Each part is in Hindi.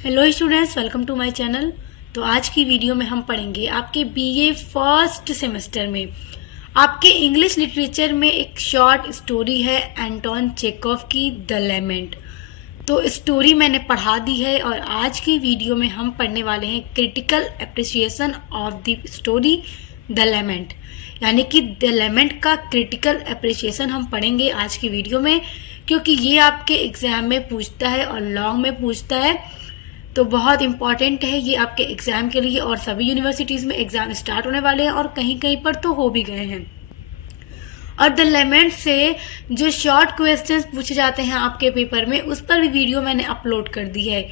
Hello students, welcome to my channel. तो आज की वीडियो में हम पढ़ेंगे आपके बीए फर्स्ट सेमेस्टर में आपके इंग्लिश लिटरेचर में एक शॉर्ट स्टोरी है एंटोन चेखव की द लेमेंट। तो स्टोरी मैंने पढ़ा दी है और आज की वीडियो में हम पढ़ने वाले हैं critical appreciation of the story the lament, यानी कि द लेमेंट का क्रिटिकल एप्रिसिएशन हम पढ़ेंगे आज की वीडियो में, क्योंकि ये आपके एग्जाम में पूछता है और लॉन्ग में पूछता है। तो बहुत इंपॉर्टेंट है ये आपके एग्जाम के लिए, और सभी यूनिवर्सिटीज़ में एग्जाम स्टार्ट होने वाले हैं और कहीं कहीं पर तो हो भी गए हैं। और द लेमेंट से जो शॉर्ट क्वेश्चंस पूछे जाते हैं आपके पेपर में, उस पर भी वीडियो मैंने अपलोड कर दी है।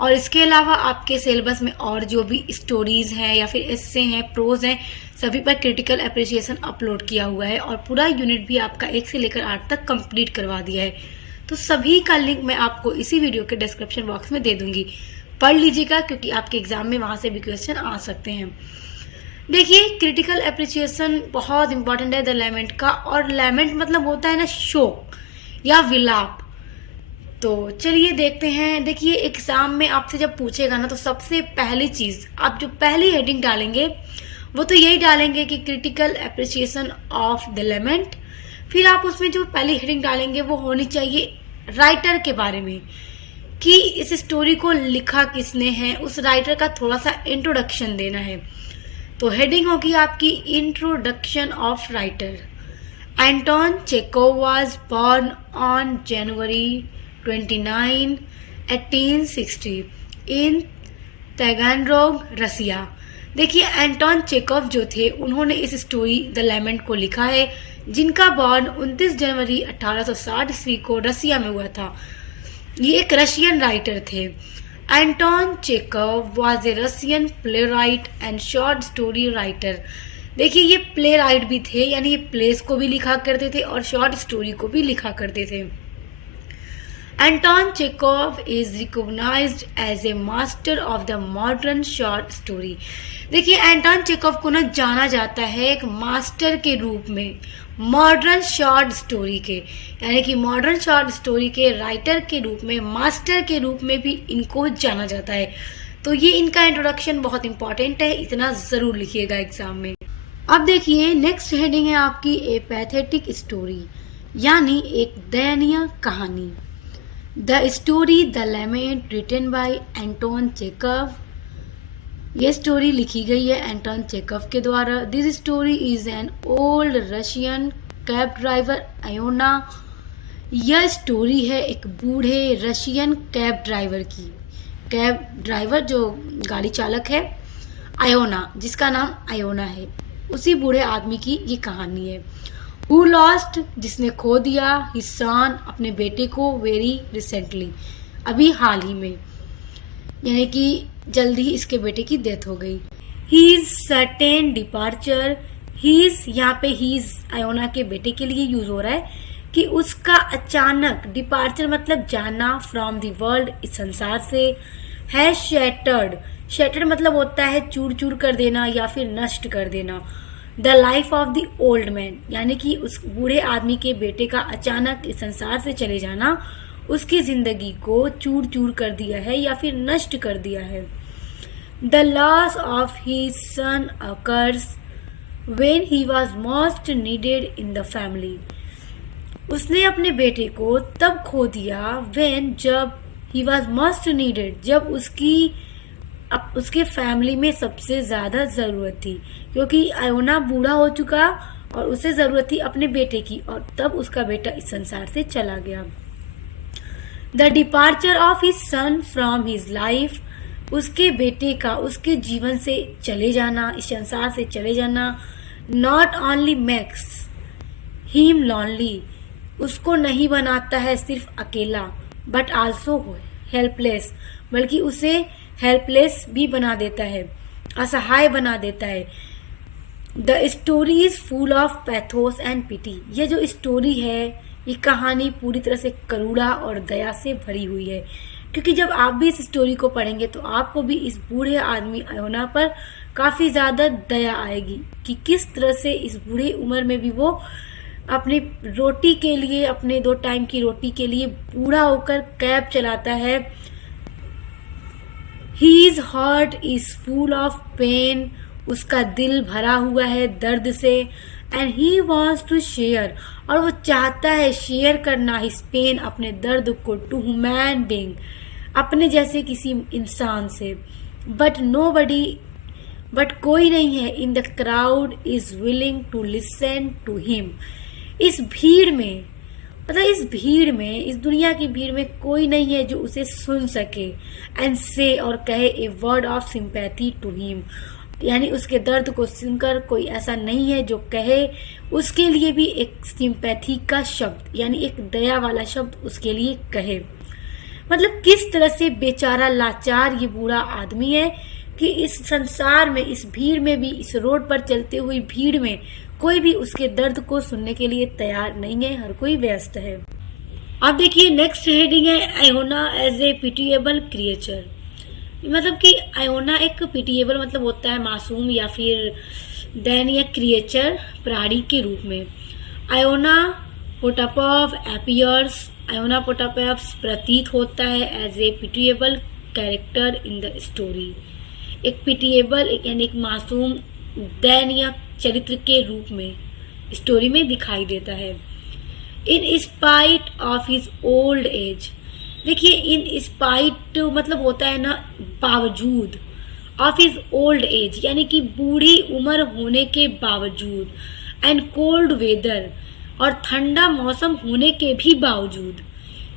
और इसके अलावा आपके सिलेबस में और जो भी स्टोरीज हैं या फिर एस्से हैं, प्रोज हैं, सभी पर क्रिटिकल एप्रिसिएशन अपलोड किया हुआ है और पूरा यूनिट भी आपका 1 से लेकर 8 तक कंप्लीट करवा दिया है। तो सभी का लिंक मैं आपको इसी वीडियो के डिस्क्रिप्शन बॉक्स में दे दूंगी, पढ़ लीजिएगा, क्योंकि आपके एग्जाम में वहां से भी क्वेश्चन आ सकते हैं। देखिए, क्रिटिकल एप्रिसिएशन बहुत इंपॉर्टेंट है द लेमेंट का, और लेमेंट मतलब होता है ना शोक या विलाप। तो चलिए देखते हैं। देखिए, एग्जाम में आपसे जब पूछेगा ना, तो सबसे पहली चीज आप जो पहली हेडिंग डालेंगे वो तो यही डालेंगे कि critical appreciation of the lament. फिर आप उसमें जो पहली हेडिंग डालेंगे वो होनी चाहिए राइटर के बारे में, कि इस स्टोरी को लिखा किसने है, उस राइटर का थोड़ा सा इंट्रोडक्शन देना है। तो हेडिंग होगी आपकी introduction of writer. Anton Chekhov was born on January 29, 1860 in Taganrog, Russia. देखिए, एंटोन चेखव जो थे उन्होंने इस स्टोरी द लेमेंट को लिखा है, जिनका बॉर्न 29 जनवरी 1860 ईस्वी को रसिया में हुआ था। ये एक रशियन राइटर थे। Anton Chekhov was a Russian play right and short story writer. देखिए, ये प्ले राइट भी थे, यानी ये प्लेस को भी लिखा करते थे और शॉर्ट स्टोरी को भी लिखा करते थे। Anton Chekhov is recognised as a master of the modern short story. देखिए, एंटोन चेखव को ना जाना जाता है एक मास्टर के रूप में मॉडर्न शॉर्ट स्टोरी के, यानी कि मॉडर्न शॉर्ट स्टोरी के राइटर के रूप में, मास्टर के रूप में भी इनको जाना जाता है। तो ये इनका इंट्रोडक्शन बहुत इंपॉर्टेंट है, इतना जरूर लिखिएगा एग्जाम में। अब देखिए, नेक्स्ट हेडिंग है आपकी ए पैथेटिक स्टोरी, यानी एक दयनीय कहानी। The story the lament written by Anton Chekhov. ये स्टोरी लिखी गई है एंटोन चेखव के द्वारा। This story is an old Russian cab driver Iona. यह स्टोरी है एक बूढ़े रशियन कैब ड्राइवर की। कैब ड्राइवर जो गाड़ी चालक है, आयोना, जिसका नाम आयोना है, उसी बूढ़े आदमी की ये कहानी है। हु लॉस्ट, जिसने खो दिया, हिज सन, अपने बेटे को, वेरी रिसेंटली, अभी हाल ही में, यानी कि जल्दी ही इसके बेटे की डेथ हो गई। His certain departure. हीज, यहाँ पे हीज आयोना के बेटे के लिए यूज हो रहा है कि उसका अचानक, डिपार्चर मतलब जाना, फ्रॉम द वर्ल्ड, इस संसार से, है शैटर्ड। शैटर्ड मतलब होता है चूर चूर कर देना या फिर नष्ट कर देना। The life of the old man, यानी कि उस बूढ़े आदमी के बेटे का अचानक इस संसार से चले जाना उसकी जिंदगी को चूर चूर कर दिया है या फिर नष्ट कर दिया है। The loss of his sun occurs when he was most needed in the family. उसने अपने बेटे को तब खो दिया व्हेन, जब, ही वाज मोस्ट नीडेड, जब उसके फैमिली में सबसे ज्यादा जरूरत थी, क्योंकि आयोना बूढ़ा हो चुका और उसे जरूरत थी अपने बेटे की, और तब उसका बेटा इस संसार से चला गया। The departure of his sun from his life, उसके बेटे का उसके जीवन से चले जाना, इस संसार से चले जाना, not only makes him lonely, उसको नहीं बनाता है सिर्फ अकेला, बट आल्सो हेल्पलेस, बल्कि उसे हेल्पलेस भी बना देता है, असहाय बना देता है। The story is full of pathos and pity. ये जो स्टोरी है, ये कहानी पूरी तरह से करुणा और दया से भरी हुई है, क्योंकि जब आप भी इस स्टोरी को पढ़ेंगे तो आपको भी इस बूढ़े आदमी आयोना पर काफी ज्यादा दया आएगी कि किस तरह से इस बूढ़े उम्र में भी वो अपनी रोटी के लिए, अपने 2 टाइम की रोटी के लिए बूढ़ा होकर कैब चलाता है His heart is full of pain. उसका दिल भरा हुआ है दर्द से. And he wants to share. और वो चाहता है शेयर करना his pain, अपने दर्द को to human being, अपने जैसे किसी इंसान से. But कोई नहीं है in the crowd is willing to listen to him. इस भीड़ में, मतलब इस भीड़ में, इस दुनिया की भीड़ में कोई नहीं है जो उसे सुन सके एंड से और कहे a word of sympathy to him. यानी उसके दर्द को सुनकर कोई ऐसा नहीं है जो कहे उसके लिए भी एक सिंपैथी का शब्द, यानी एक दया वाला शब्द उसके लिए कहे. मतलब किस तरह से बेचारा लाचार ये बूढ़ा आदमी है कि इस संसार में, इस भीड़ में भी, इस रोड पर चलते हुई भीड़ में कोई भी उसके दर्द को सुनने के लिए तैयार नहीं है. हर कोई व्यस्त है. अब देखिए नेक्स्ट हेडिंग है Iona as a pitiable creature. मतलब कि आयोना एक पिटिएबल मतलब होता है मासूम या फिर दयनीय क्रिएचर, प्राणी के रूप में. Iona Potapov appears. Iona Potapov प्रतीत होता है as a pitiable character in the story. एक पिटिएबल यानी एक मासूम दयनीय चरित्र के रूप में स्टोरी में दिखाई देता है. In spite of his old age. देखिए इन स्पाइट मतलब होता है ना बावजूद, ऑफ हिज ओल्ड एज यानी कि बूढ़ी उम्र होने के बावजूद, एंड कोल्ड वेदर और ठंडा मौसम होने के भी बावजूद,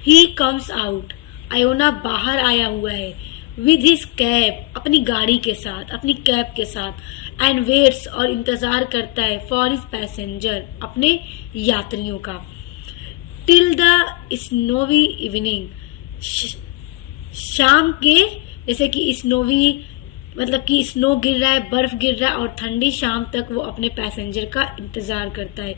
ही कम्स आउट. आयोना बाहर आया हुआ है विद हिज कैब, अपनी गाड़ी के साथ, अपनी कैब के साथ, एंड वेट्स और इंतजार करता है फॉर हिज पैसेंजर, अपने यात्रियों का. Till the snowy evening. शाम के, जैसे कि स्नोवी मतलब कि स्नो गिर रहा है, बर्फ गिर रहा है और ठंडी शाम तक वो अपने पैसेंजर का इंतजार करता है.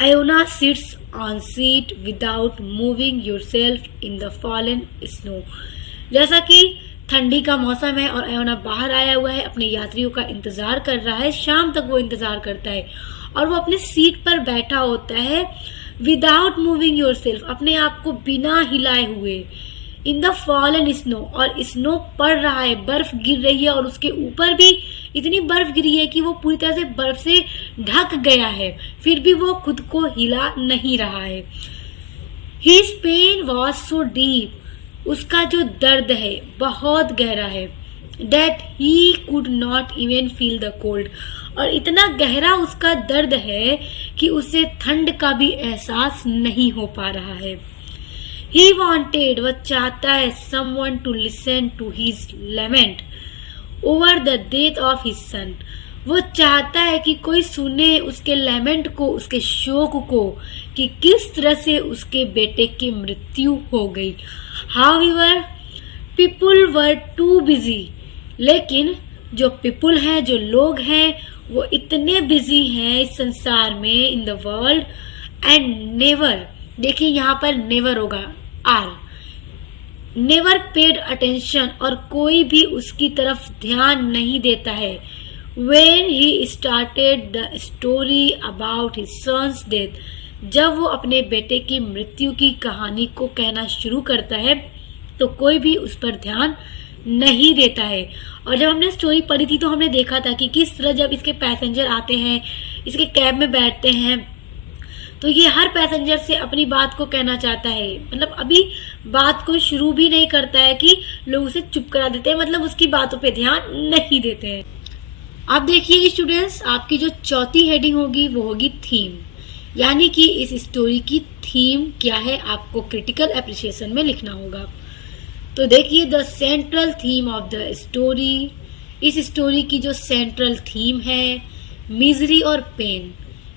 Iona sits on seat without moving yourself in the fallen snow. जैसा कि ठंडी का मौसम है और आयोना बाहर आया हुआ है, अपने यात्रियों का इंतजार कर रहा है. शाम तक वो इंतजार करता है और वो अपने सीट पर बैठा होता है विदाउट मूविंग योरसेल्फ, अपने आप को बिना हिलाए हुए, इन द फॉलन स्नो, और स्नो पड़ रहा है, बर्फ गिर रही है और उसके ऊपर भी इतनी बर्फ गिरी है कि वो पूरी तरह से बर्फ से ढक गया है, फिर भी वो खुद को हिला नहीं रहा है. His pain was so deep. उसका जो दर्द है बहुत गहरा है. That he could not even feel the cold. और इतना गहरा उसका दर्द है कि उसे ठंड का भी एहसास नहीं हो पा रहा है. He wanted, वह चाहता है, someone to listen to his lament over the death of his son. वो चाहता है कि कोई सुने उसके लेमेंट को, उसके शोक को, कि किस तरह से उसके बेटे की मृत्यु हो गई. However, people were too busy. लेकिन जो पीपुल हैं, जो लोग हैं, वो इतने बिजी हैं इस संसार में, in the world, and never, देखिए यहाँ पर नेवर होगा, आर, नेवर पेड अटेंशन, और कोई भी उसकी तरफ ध्यान नहीं देता है. When he started the story about his son's death, जब वो अपने बेटे की मृत्यु की कहानी को कहना शुरू करता है तो कोई भी उस पर ध्यान नहीं देता है. और जब हमने स्टोरी पढ़ी थी तो हमने देखा था कि किस तरह जब इसके पैसेंजर आते हैं, इसके कैब में बैठते हैं, तो ये हर पैसेंजर से अपनी बात को कहना चाहता है. मतलब अभी बात को शुरू भी नहीं करता है कि लोग उसे चुप करा देते हैं, मतलब उसकी बातों पे ध्यान नहीं देते हैं. अब देखिए स्टूडेंट्स, आपकी जो चौथी हेडिंग होगी वो होगी थीम, यानी कि इस स्टोरी की थीम क्या है आपको क्रिटिकल एप्रिसिएशन में लिखना होगा. तो देखिए the central theme of the story, इस स्टोरी की जो सेंट्रल थीम है, मिजरी और पेन.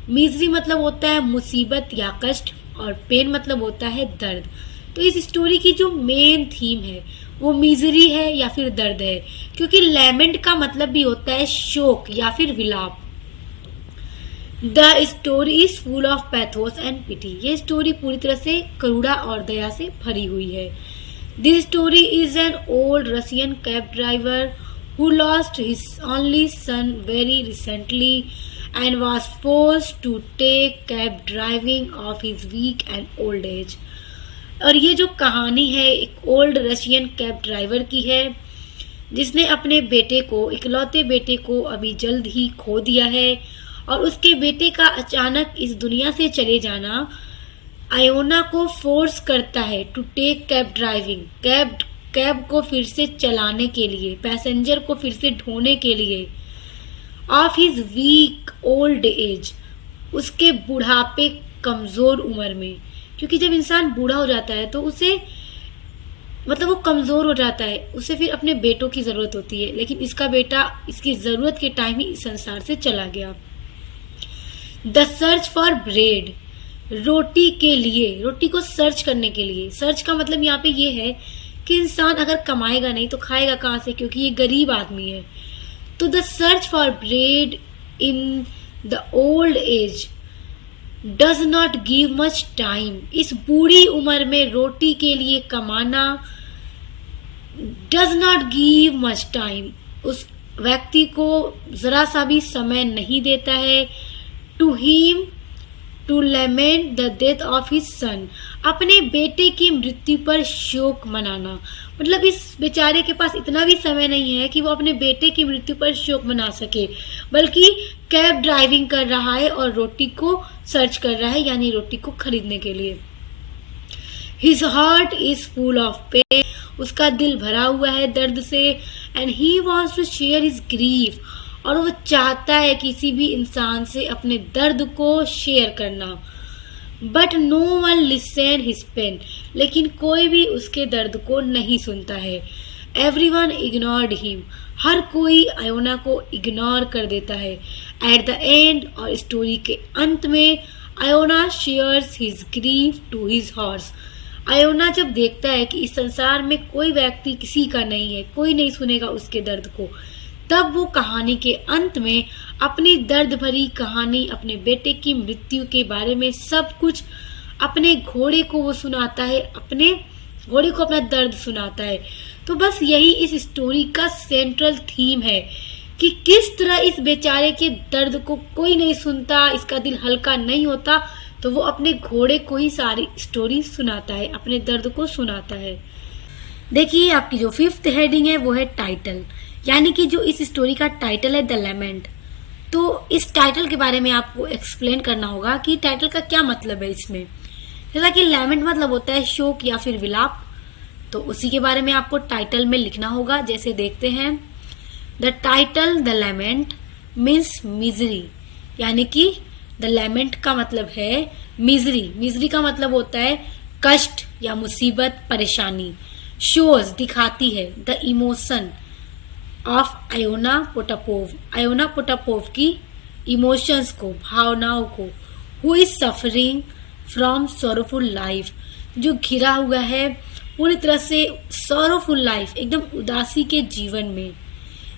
मिजरी मतलब होता है मुसीबत या कष्ट, और पेन मतलब होता है दर्द. तो इस स्टोरी की जो मेन थीम है वो मिजरी है या फिर दर्द है, क्योंकि लैमेंट का मतलब भी होता है शोक या फिर विलाप. The story is full of pathos and pity. ये स्टोरी पूरी तरह से करुणा और दया से भरी हुई है. This story is an old Russian cab driver who lost his only son very recently and was forced to take cab driving of his weak and old age. और ये जो कहानी है एक ओल्ड रशियन कैब ड्राइवर की है जिसने अपने बेटे को, इकलौते बेटे को अभी जल्द ही खो दिया है। और उसके बेटे का अचानक इस दुनिया से चले जाना आयोना को फोर्स करता है to take cab driving, cab को फिर से चलाने के लिए, पैसेंजर को फिर से ढोने के लिए। Of his weak old age, उसके बुढ़ापे कमजोर उम्र में, क्योंकि जब इंसान बूढ़ा हो जाता है तो उसे मतलब वो कमजोर हो जाता है, उसे फिर अपने बेटों की जरूरत होती है। लेकिन इसका बेटा इसकी जरूरत के टाइम ही इस संसार से चला गया। द सर्च फॉर ब्रेड, रोटी के लिए, रोटी को सर्च करने के लिए। सर्च का मतलब यहाँ पे ये है कि इंसान अगर कमाएगा नहीं तो खाएगा कहाँ से, क्योंकि ये गरीब आदमी है। तो the search for bread in the old age does not give much time, इस बूढ़ी उम्र में रोटी के लिए कमाना does not give much time, उस व्यक्ति को जरा सा भी समय नहीं देता है। To him to lament the death of his son, अपने बेटे की मृत्यु पर शोक मनाना, मतलब इस बेचारे के पास इतना भी समय नहीं है कि वो अपने बेटे की मृत्यु पर शोक मना सके, बल्कि कैब ड्राइविंग कर रहा है और रोटी को सर्च कर रहा है, यानी रोटी को खरीदने के लिए। His heart is full of pain, उसका दिल भरा हुआ है दर्द से। And he wants to share his grief, और वो चाहता है किसी भी इंसान से अपने दर्द को शेयर करना। But no one listen his pain, लेकिन कोई भी उसके दर्द को नहीं सुनता है। एवरीवन इग्नोर्ड हिम, हर कोई आयोना को इग्नोर कर देता है। एट द एंड, और स्टोरी के अंत में, Iona shares his grief to his horse. Iona जब देखता है कि इस संसार में कोई व्यक्ति किसी का नहीं है, कोई नहीं सुनेगा उसके दर्द को, तब वो कहानी के अंत में अपनी दर्द भरी कहानी, अपने बेटे की मृत्यु के बारे में सब कुछ अपने घोड़े को वो सुनाता है, अपने घोड़े को अपना दर्द सुनाता है। तो बस यही इस स्टोरी का सेंट्रल थीम है कि किस तरह इस बेचारे के दर्द को कोई नहीं सुनता, इसका दिल हल्का नहीं होता, तो वो अपने घोड़े को ही सारी स्टोरी सुनाता है, अपने दर्द को सुनाता है। देखिए आपकी जो 5th हेडिंग है वो है टाइटल, यानी कि जो इस स्टोरी का टाइटल है द लेमेंट। तो इस टाइटल के बारे में आपको एक्सप्लेन करना होगा कि टाइटल का क्या मतलब है इसमें। जैसा कि लेमेंट मतलब होता है शोक या फिर विलाप, तो उसी के बारे में आपको टाइटल में लिखना होगा। जैसे देखते हैं, the title the lament means misery, यानी कि द लेमेंट का मतलब है मिजरी। मिजरी का मतलब होता है कष्ट या मुसीबत, परेशानी। शोज दिखाती है the emotion of Iona Potapov, Iona Potapov की इमोशंस को, भावनाओं को। Who is suffering from sorrowful life, जो घिरा हुआ है पूरी तरह से सोरोफुल लाइफ, एकदम उदासी के जीवन में।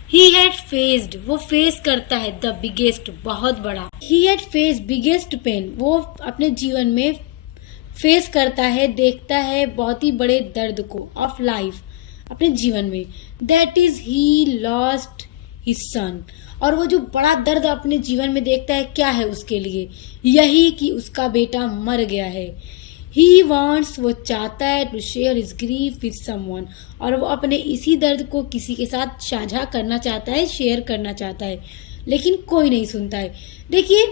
ही हैड फेस्ड, वो फेस करता है द बिगेस्ट, बहुत बड़ा। He had faced biggest pain, वो अपने जीवन में फेस करता है, देखता है बहुत ही बड़े दर्द को, ऑफ लाइफ, अपने जीवन में। That is he lost his son, और वो जो बड़ा दर्द अपने जीवन में देखता है क्या है उसके लिए, यही कि उसका बेटा मर गया है। ही वॉन्ट्स, वो चाहता है to share his grief with someone, और वो अपने इसी दर्द को किसी के साथ साझा करना चाहता है, शेयर करना चाहता है, लेकिन कोई नहीं सुनता है। देखिए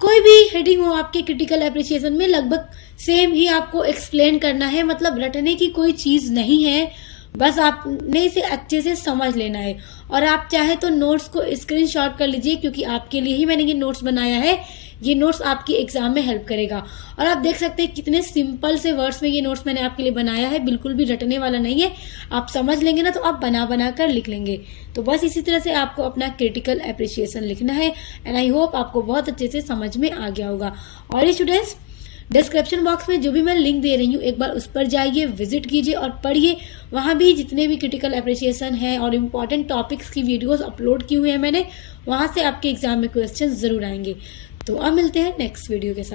कोई भी हेडिंग हो आपके क्रिटिकल एप्रिसिएशन में लगभग सेम ही आपको एक्सप्लेन करना है, मतलब रटने की कोई चीज नहीं है, बस आपने इसे अच्छे से समझ लेना है। और आप चाहे तो नोट्स को स्क्रीनशॉट कर लीजिए, क्योंकि आपके लिए ही मैंने ये नोट्स बनाया है। ये नोट्स आपकी एग्जाम में हेल्प करेगा। और आप देख सकते हैं कितने सिंपल से वर्ड्स में ये नोट्स मैंने आपके लिए बनाया है, बिल्कुल भी रटने वाला नहीं है। आप समझ लेंगे ना तो आप बना बना कर लिख लेंगे। तो बस इसी तरह से आपको अपना क्रिटिकल एप्रिसिएशन लिखना है। एंड आई होप आपको बहुत अच्छे से समझ में आ गया होगा। और ये स्टूडेंट्स, डिस्क्रिप्शन बॉक्स में जो भी मैं लिंक दे रही हूँ एक बार उस पर जाइए, विजिट कीजिए और पढ़िए। वहाँ भी जितने भी क्रिटिकल एप्रिसिएशन है और इम्पॉर्टेंट टॉपिक्स की वीडियोस अपलोड की हुई है मैंने, वहाँ से आपके एग्जाम में क्वेश्चन जरूर आएंगे। तो अब मिलते हैं नेक्स्ट वीडियो के साथ।